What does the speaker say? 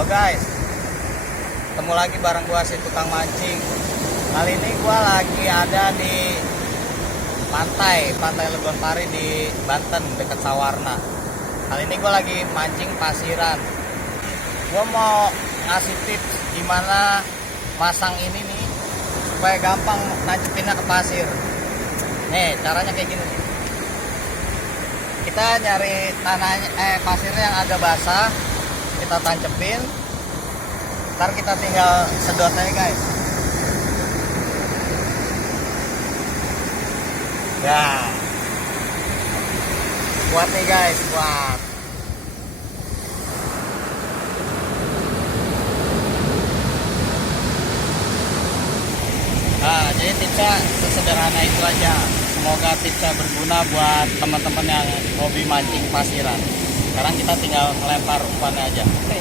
Halo guys, ketemu lagi bareng gua si tukang mancing. Kali ini gua lagi ada di Pantai Legonpari di Banten dekat Sawarna. Kali ini gua lagi mancing pasiran. Gua mau ngasih tips gimana masang ini nih supaya gampang nancepinnya ke pasir. Nih caranya kayak gini nih. Kita nyari pasirnya yang agak basah, kita tancepin, ntar kita tinggal sedot aja guys. Ya, kuat nih guys, kuat. Nah, jadi tipsnya sesederhana itu aja. Semoga tipsnya berguna buat teman-teman yang hobi mancing pasiran. Sekarang kita tinggal melempar umpannya aja. Oke.